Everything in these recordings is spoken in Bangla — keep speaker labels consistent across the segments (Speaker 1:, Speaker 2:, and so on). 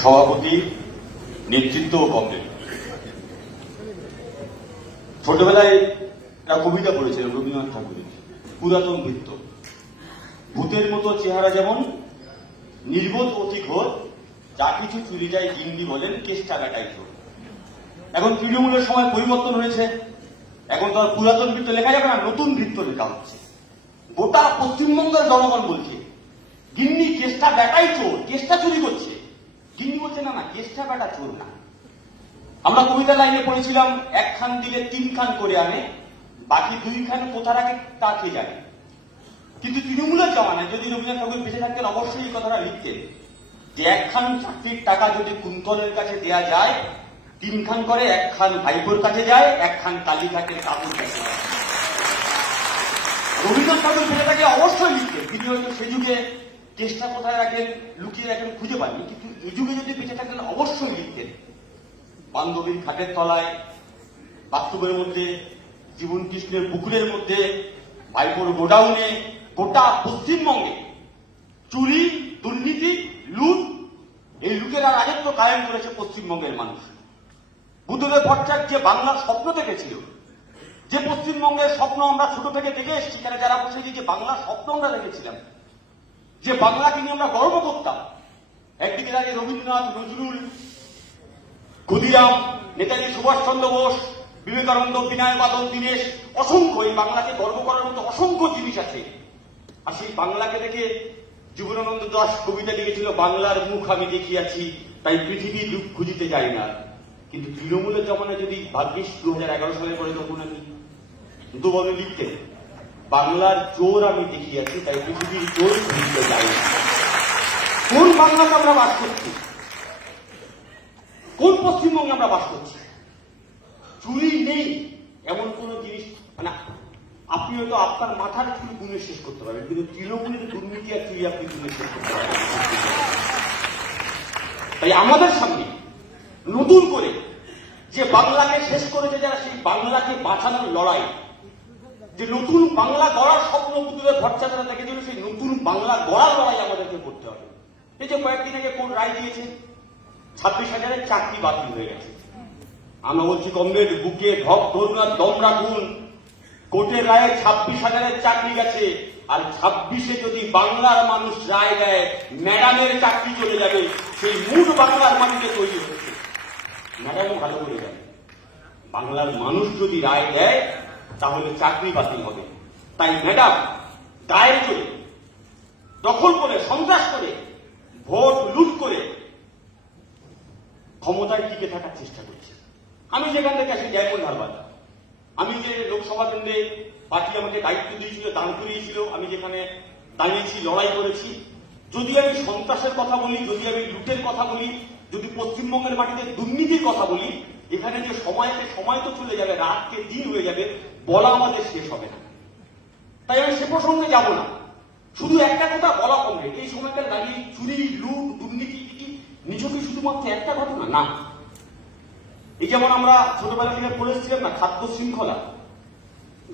Speaker 1: সভাপতি নেতৃত্ব কমরেড ছোটবেলায় একটা কবিতা পড়েছিলাম রবীন্দ্রনাথ ঠাকুরের। পুরাতন বৃত্ত ভূতের মতো চেহারা যেমন, নির্বোধ অতি ঘোর যা কিছু চুরি যায় গিন্দি বলেন কেস টাকাটাই চোর। এখন তৃণমূলের সময় পরিবর্তন হয়েছে। এখন তো পুরাতন বৃত্ত লেখা যাবে না, নতুন বৃত্ত লেখা হচ্ছে। গোটা পশ্চিমবঙ্গের জনগণ বলছে গিন্নি, কেসটা বেটাই চোর, কেসটা চুরি করছে। গিন্নি বলছে, না না, কেসটা বেটা চোর না। আমরা কবিতা লাইনে পড়েছিলাম, এক খান দিলে তিন খান করে আনে, বাকি দুই খান কোথা রাখে তা কে জানে? কিন্তু তৃণমূলের জমানায় যদি রবীন্দ্রনাথ ঠাকুর বেঁচে থাকতেন, অবশ্যই এই কথাটা লিখতেন, যে এক খান চাকরির টাকা যদি কুন্তলের কাছে দেয়া যায়, তিন খান করে এক খান ভাইপোর কাছে যায়, এক খান থাকে, কাকুর কাছে রবীন্দ্রনাথ ঠাকুর বেঁচে থাকে অবশ্যই লিখতেন তিনি হয়তো সে যুগে চেষ্টা কোথায় রাখেন, লুকিয়ে রাখেন খুঁজে পাননি। কিন্তু এই যুগে যদি বেঁচে থাকতেন অবশ্যই লিখতেন। বান্ধবীর খাটের তলায়, বাস্তবের মধ্যে, জীবন কৃষ্ণের পুকুরের মধ্যে ভাইপোর গোডাউনে, গোটা পশ্চিমবঙ্গে। চুরি, দুর্নীতি, লুট, এই লুটেরা রাজত্ব কায়েম করেছে পশ্চিমবঙ্গের মানুষ। বুদ্ধদেব ভট্টাচার্য যে বাংলার স্বপ্ন দেখেছিল, যে পশ্চিমবঙ্গের স্বপ্ন আমরা ছোট থেকে দেখে এসেছি যারা বসে যে বাংলার স্বপ্ন আমরা দেখেছিলাম যে বাংলাকে নিয়ে আমরা গর্ব করতাম। একদিকে দাঁড়িয়ে রবীন্দ্রনাথ, নজরুল ক্ষুদিরাম নেতাজি সুভাষচন্দ্র বোস, বিবেকানন্দ, বিনায়ক বাদল দীনেশ, অসংখ্য এই বাংলাকে গর্ব করার মতো অসংখ্য জিনিস আছে। আর সেই বাংলাকে দেখে জীবনানন্দ দাস কবিতা লিখেছিল, বাংলার মুখ আমি দেখিয়াছি, তাই পৃথিবী দুঃখ খুঁজিতে যাই না। কিন্তু তৃণমূলের জমানায় যদি ভাগ্যিস দু হাজার এগারো সালে পরে তখন আমি দু লিখতেন। বাংলার জোর আমি দেখিয়াছি, তাই পৃথিবীর জোর খুঁজিতে যাই কোন বাংলাতে আমরা বাস করছি? কোন পশ্চিমবঙ্গে আমরা বাস করছি? চুরি নেই, এমন কোন জিনিস মানে আপনি হয়তো আপনার মাথার চুরি গুণে শেষ করতে পারবেন, কিন্তু তৃণমূলের দুর্নীতি আর চুরি আপনি গুণে শেষ করতে পারবেন তাই আমাদের সামনে নতুন করে যে বাংলাকে শেষ করেছে যারা, সেই বাংলাকে বাঁচানোর লড়াই যে নতুন বাংলা গড়ার স্বপ্ন বুদ্ধদেব ভট্টাচার্য দেখেছিল সেই নতুন বাংলা গড়ার লড়াই আমাদেরকে করতে হবে। এই যে কয়েকদিন আগে কোন রায় দিয়েছে, ছাব্বিশ হাজারের চাকরি বাতিল হয়ে গেছে। আমরা বলছি কমরেড বুকে ঢক ধরুন আর দম রাখুন। কোর্টের রায়ে ছাব্বিশ হাজারের চাকরি গেছে, আর ছাব্বিশে যদি বাংলার মানুষ রায় দেয়, ম্যাডামের চাকরি চলে যাবে। সেই মূল বাংলার মাটিতে তৈরি হচ্ছে। ম্যাডামও ভালো করে যাবে বাংলার মানুষ যদি রায় দেয় তাহলে চাকরি বাতিল হবে। তাই ম্যাডাম গায়ের জোরে দখল করে, সন্ত্রাস করে, ভোট লুট করে ক্ষমতায় টিকে থাকার চেষ্টা করছে। আমি যেখান থেকে আসি, জয়পুর ধারবাদ। আমি যে লোকসভা কেন্দ্রে পার্টি আমাকে দায়িত্ব দিয়েছিল, দান করিয়েছিল, আমি যেখানে দাঁড়িয়েছি, লড়াই করেছি, যদি আমি সন্ত্রাসের কথা বলি, যদি আমি লুটের কথা বলি, যদি পশ্চিমবঙ্গের মাটিতে দুর্নীতির কথা বলি, এখানে যে সময়কে সময় তো চলে যাবে, রাতকে দিন হয়ে যাবে বলা আমাদের শেষ হবে না। তাই আমি সে প্রসঙ্গে যাব না। শুধু একটা কথা বলা কমবে। এই সময়টা দাঁড়িয়ে চুরি, লুট, দুর্নীতি নিজেকে শুধুমাত্র একটা ঘটনা? না। এই যেমন আমরা ছোটবেলা থেকে পড়েছিলাম না, খাদ্য শৃঙ্খলা।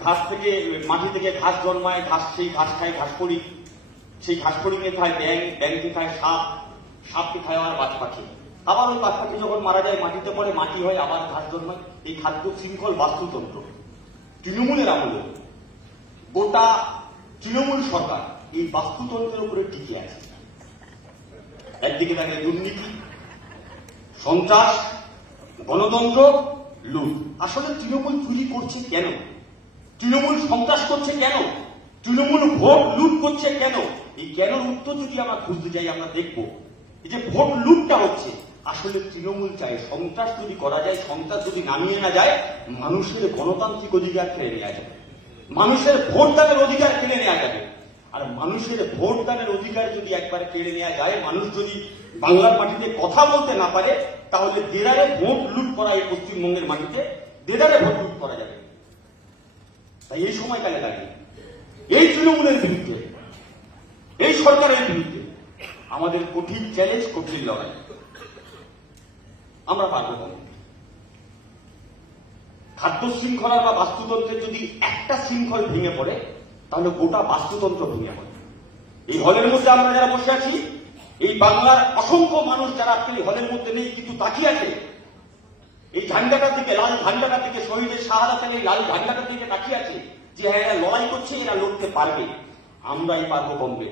Speaker 1: ঘাস থেকে, মাটি থেকে ঘাস জন্মায়, ঘাস সেই ঘাস খায়, ঘাস পড়ি সেই ঘাস পড়িকে খায় ব্যাং ব্যাংকে খায় সাপ সাপকে খায় আবার বাজ পাখি আবার ওই বাজ পাখি যখন মারা যায়, মাটিতে পড়ে, মাটি হয় আবার ঘাস জন্মায়। এই খাদ্য শৃঙ্খল বাস্তুতন্ত্র। তৃণমূলের আমলে গোটা তৃণমূল সরকার এই বাস্তুতন্ত্রের উপরে টিকে আছে। একদিকে থাকে দুর্নীতি, সন্ত্রাস, গণতন্ত্র, লুট। আসলে তৃণমূল চুরি করছে কেন? তৃণমূল সন্ত্রাস করছে কেন? তৃণমূল ভোট লুট করছে কেন? এই কেন উত্তর যদি আমরা খুঁজতে যাই, আমরা দেখব। এই যে ভোট লুটটা হচ্ছে আসলে তৃণমূল চায় সন্ত্রাস যদি করা যায়, সন্ত্রাস যদি নামিয়ে না যায়, মানুষের গণতান্ত্রিক অধিকার কেড়ে নেওয়া যাবে। মানুষের ভোটদানের অধিকার কেড়ে নেওয়া যাবে। আর মানুষের ভোটদানের অধিকার যদি একবার কেড়ে নেওয়া যায়, মানুষ যদি বাংলার মাটিতে কথা বলতে না পারে, তাহলে দেদারে ভোট লুট করা এই পশ্চিমবঙ্গের মাটিতে, দেদারে ভোট লুট করা যাবে। তাই এই সময় সময়কালে দাঁড়িয়ে এই তৃণমূলের বিরুদ্ধে, এই সরকারের বিরুদ্ধে আমাদের কঠিন চ্যালেঞ্জ কঠিন লড়াই। আমরা পারব না। খাদ্য শৃঙ্খলা বা বাস্তুতন্ত্রের যদি একটা শৃঙ্খল ভেঙে পড়ে, তাহলে গোটা বাস্তুতন্ত্র ভেঙে পড়ে। এই হলের মধ্যে আমরা যারা বসে আছি, এই বাংলার অসংখ্য মানুষ যারা আজকে হলের মধ্যে নেই, কিন্তু তাকিয়ে আছে, এই ঝান্ডাটা থেকে, লাল ঝান্ডাটা থেকে, শহীদের শাহাদাতের এই লাল ঝান্ডাটা থেকে তাকিয়ে আছে যে হ্যাঁ এরা লড়াই করছে, এরা লড়তে পারবে। আমরাই পারব কমবে।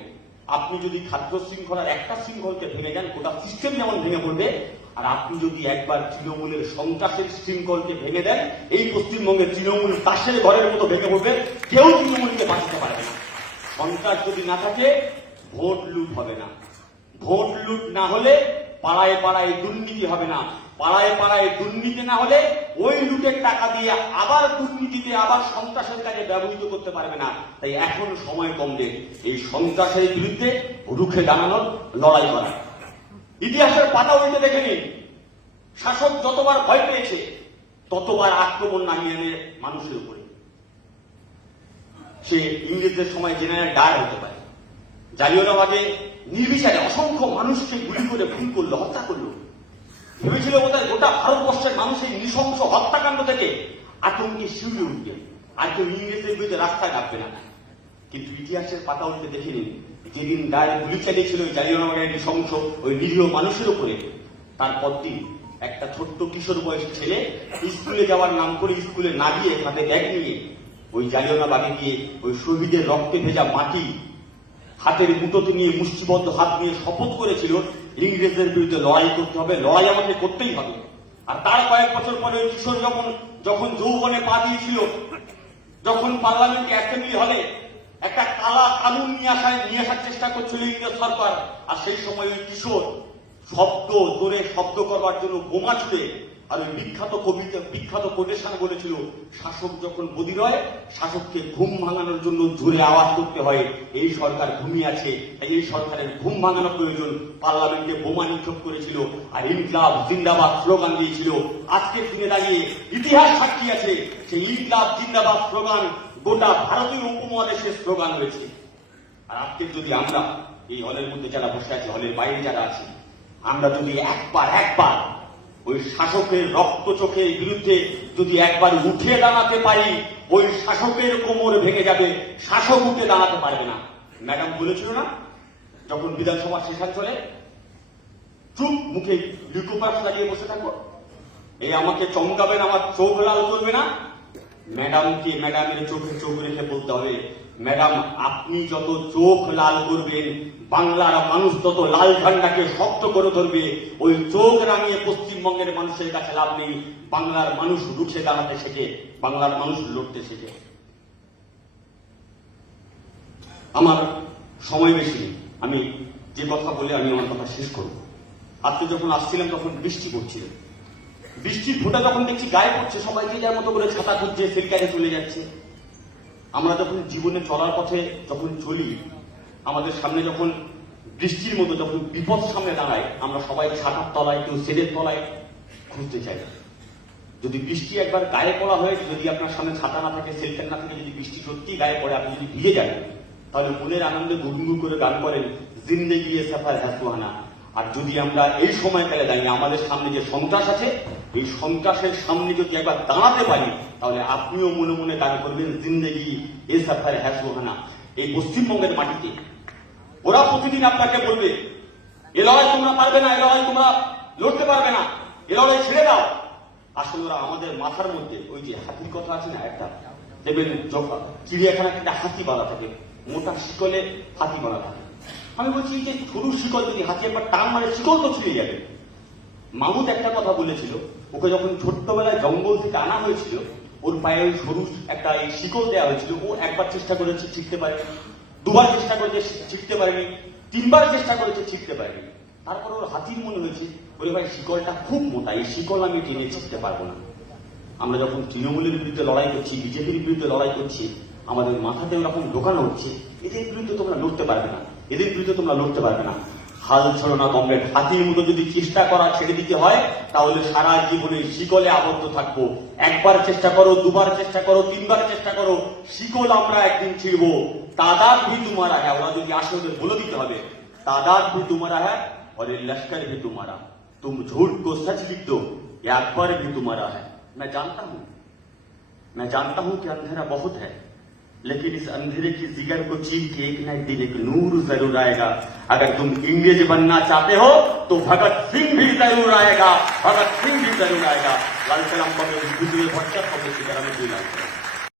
Speaker 1: আপনি যদি খাদ্য শৃঙ্খলার একটা শৃঙ্খলকে ভেঙে যান গোটা সিস্টেম যেমন ভেঙে পড়বে আর আপনি যদি একবার তৃণমূলের সন্ত্রাসের শৃঙ্খলকে ভেঙে দেন, এই পশ্চিমবঙ্গে তৃণমূল তাসের ঘরের মতো ভেঙে পড়বে, কেউ তৃণমূলকে বাঁচাতে পারবে না। সন্ত্রাস যদি না থাকে, ভোট লুট হবে না। ভোট লুট না হলে পাড়ায় পাড়ায় দুর্নীতি হবে না। পাড়ায় পাড়ায় দুর্নীতি না হলে ওই লুটের টাকা দিয়ে আবার দুর্নীতিতে, আবার সন্ত্রাসের কাজে ব্যবহৃত করতে পারবে না। তাই এখন সময় কম দেন এই সন্ত্রাসের বিরুদ্ধে রুখে দাঁড়ানোর লড়াই করা। ইতিহাসের পাতা উল্টে দেখে নিন শাসক যতবার ভয় পেয়েছে, ততবার আক্রমণ নামিয়ে আনে মানুষের উপরে। সে ইংরেজদের সময় জেনারেল ডায়ার হতে পারে। জালিয়ানবাগে নির্বিচারে অসংখ্য মানুষকে গুলি করে ভুল করল, হত্যা করল। ভেবেছিল বোধহয় গোটা ভারতবর্ষের মানুষের নৃশংস হত্যাকাণ্ড থেকে আতঙ্কে শিউরে উঠবে। আর কেউ ইংরেজদের বিরুদ্ধে রাস্তায় নামবে না। কিন্তু ইতিহাসের পাতা উল্টে দেখে নিন যেদিন গায়ে গুলি চালিয়েছিল, ওই জালিয়ানবাগের নৃশংস ওই নিরীহ মানুষের উপরে, তার পরদিন একটা ছোট্ট কিশোর বয়সী ছেলে স্কুলে যাওয়ার নাম করে স্কুলে না গিয়ে হাতে ব্যাগ নিয়ে ওই জালিয়ানবাগে গিয়ে ওই শহীদের রক্তে ভেজা মাটি, হাতের মুঠোতে নিয়ে মুষ্টিবদ্ধ হাত নিয়ে শপথ করেছিল, ইংরেজদের বিরুদ্ধে লড়াই করতে হবে, লড়াই আমাকে করতেই হবে। আর তার কয়েক বছর পরে ওই কিশোর যখন যখন যৌবনে পা দিয়েছিল, যখন পার্লামেন্টে অ্যাসেম্বলি হলে একটা কালা কানুন নিয়ে আসার নিয়ে আসার চেষ্টা করছিল ইংরেজ সরকার। আর সেই সময় ওই কিশোর শব্দ জোরে শব্দ করবার জন্য বোমা ছুড়ে আর ওই বিখ্যাত কবিতা, বিখ্যাত কোটেশন বলেছিল, শাসক যখন বদির হয় শাসককে ঘুম ভাঙানোর জন্য জোরে আওয়াজ করতে হয়। এই সরকার ঘুমিয়ে আছে, তাই এই সরকারের ঘুম ভাঙানো প্রয়োজন। পার্লামেন্টে বোমা নিক্ষেপ করেছিল আর ইনকলাব জিন্দাবাদ স্লোগান দিয়েছিল। আজকের দিনে দাঁড়িয়ে ইতিহাস সাক্ষী আছে, সেই ইনকলাব জিন্দাবাদ স্লোগান গোটা ভারতীয় উপমহাদেশের স্লোগান রয়েছে। আর আজকে যদি আমরা এই হলের মধ্যে যারা বসে আছে, হলের বাইরে যারা আছে, আমরা যদি একবার একবার ওই শাসকের রক্ত চোখের বিরুদ্ধে যদি একবার উঠে দাঁড়াতে পারি, ওই শাসকের কোমর ভেঙে যাবে, শাসক উঠে দাঁড়াতে পারবে না। ম্যাডাম বলেছিল না, যখন বিধানসভা সেশন চলে, চুপ মুখে লিকোপাস লাগিয়ে বসে থাকব এই আমাকে চমকাবেন আমার চোখ লাল করবে না। ম্যাডামকে ম্যাডামের চোখে চোখ রেখে বলতে হবে, ম্যাডাম, আপনি যত চোখ লাল করবেন, বাংলার মানুষ তত লাল ঝান্ডাকে শক্ত করে ধরবে, ওই চোখ রাঙিয়ে পশ্চিমবঙ্গের মানুষের কাছে লাভ নেই, বাংলার মানুষ রুখে দাঁড়াতে শেখে, বাংলার মানুষ লড়তে শেখে। আমার সময় বেশি নেই, আমি যে কথা বলে আমি আমার কথা শেষ করব। আজকে যখন আসছিলাম, তখন বৃষ্টি পড়ছিল। বৃষ্টির ফোঁটা যখন দেখছি গায়ে পড়ছে সবাই যে যার মতো করে ছাতা খুঁজছে সেলকারে চলে যাচ্ছে। আমরা যখন জীবনে চলার পথে যখন চলি, আমাদের সামনে যখন বৃষ্টির মতো যখন বিপদ সামনে দাঁড়ায়, আমরা সবাই ছাতার তলায়, কেউ সেদের তলায় খুঁজতে চাই যদি বৃষ্টি একবার গায়ে পড়া হয়, যদি আপনার সামনে ছাতা না থাকে সেলফেন না থাকে, যদি বৃষ্টি সত্যি গায়ে পড়ে, আপনি যদি ভিজে যান, তাহলে মনের আনন্দে গুনগুন করে গান করেন, জিন্দেগি সাফার হাসুহানা। আর যদি আমরা এই সময় সময়কালে দাঁড়িয়ে আমাদের সামনে যে সন্ত্রাস আছে এই সন্ত্রাসের সামনে যদি একবার দাঁড়াতে পারি, তাহলে আপনিও মনে মনে গান করবেন, জিন্দেগি, এ সাফার হাসুহানা এই পশ্চিমবঙ্গের মাটিতে। ওরা প্রতিদিন আপনাকে বলবে, এ লড়াই তোমরা পারবে না, এ লড়াই তোমরা লড়তে পারবে না, এ লড়াই ছেড়ে দাও। আসলে ওরা আমাদের মাথার মধ্যে ওই যে হাতির কথা আছে না, একটা? দেখবেন যখন চিড়িয়াখানা একটা হাতি বাঁধা থাকে, মোটা শিকলে হাতি বাঁধা থাকে। আমি বলছি যে সরু শিকল যদি হাতি একবার টান মানে শিকল তো ছিঁড়ে যাবে। মামুদ একটা কথা বলেছিল, ওকে যখন ছোট্টবেলায় জঙ্গল থেকে আনা হয়েছিল, ওর পায়ে ওই সরু একটা এই শিকল দেওয়া হয়েছিল, ও একবার চেষ্টা করেছে শিখতে পারেনি, দুবার চেষ্টা করেছে শিখতে পারেনি, তিনবার চেষ্টা করেছে শিখতে পারেনি। তারপর ওর হাতির মনে হয়েছে, বলে ভাই, শিকলটা খুব মোটা, এই শিকল আমি টেনে শিখতে পারব না। আমরা যখন তৃণমূলের বিরুদ্ধে লড়াই করছি, বিজেপির বিরুদ্ধে লড়াই করছি, আমাদের মাথাতে ওরকম ঢোকানো হচ্ছে, এদের বিরুদ্ধে তোমরা লড়তে পারবে না, এদের বিরুদ্ধে তোমরা লড়তে পারবে না। হাল ছড়ো না কমরেড হাতির মতো যদি চেষ্টা করা ছেড়ে দিতে হয় তাহলে সারা জীবনে শিকলে আবদ্ধ থাকবো একবার চেষ্টা করো দুবার চেষ্টা করো তিনবার চেষ্টা করো শিকল আমরা একদিন ছিড়বো তাদার ভি তোমারা হ্যাঁ ওরা যদি আসে ওদের বলে দিতে হবে तादाद भी तुम्हारा है और ये लश्कर भी तुम्हारा तुम झूठ को सच लिख दो ये अकबर भी तुम्हारा है मैं जानता हूं मैं जानता हूं कि अंधेरा बहुत है लेकिन इस अंधेरे की जिगर को चीन के एक न एक दिन एक नूर ज़रूर आएगा। अगर तुम इंग्रेज बनना चाहते हो तो भगत सिंह भी ज़रूर आएगा। भगत सिंह भी ज़रूर आएगा। लाल कलाम बाबू भक्त लाख